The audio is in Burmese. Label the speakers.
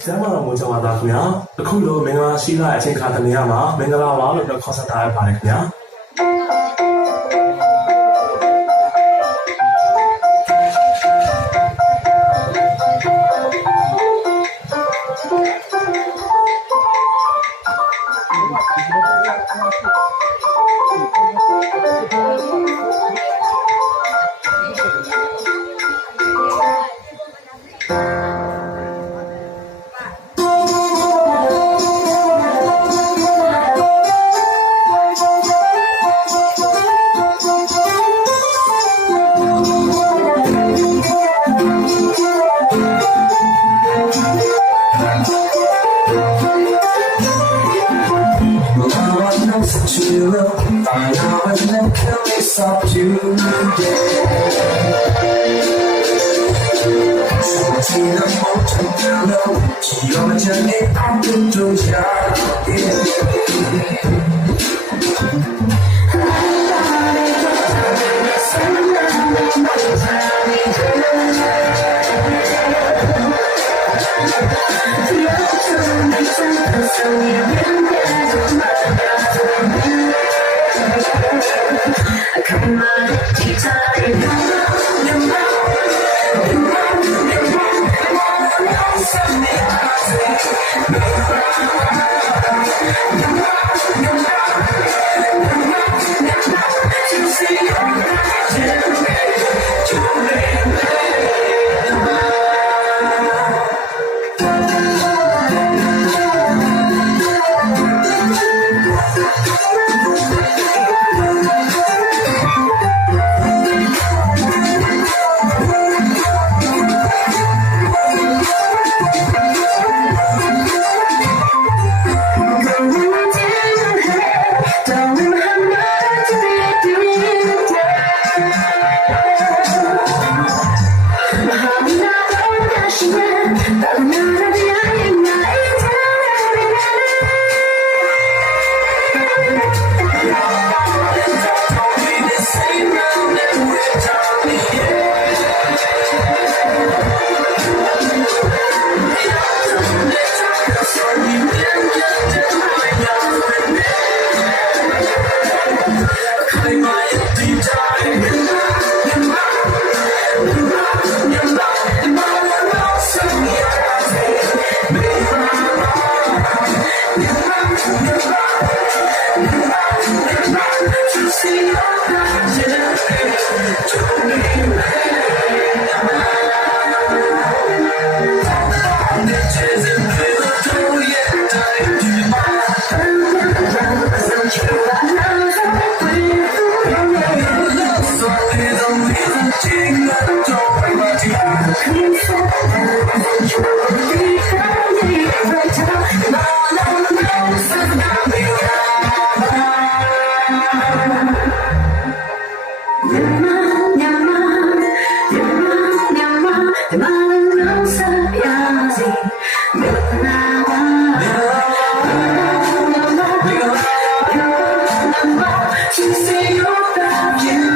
Speaker 1: မိုးချမ်းပါသားခင်ဗျာအခုလိုမင်္ဂလာရှိလာအချိန်ခါတနေရာမှာမင်္ဂလာပါလို့ပြောခေါ်ဆက်ထားရပါတယ်ခင်ဗျာ
Speaker 2: I zero. My knowledge never can be subdued. 소치는 못한 별로 여전히 아무도 잘 Come on, that You say you're bad, you.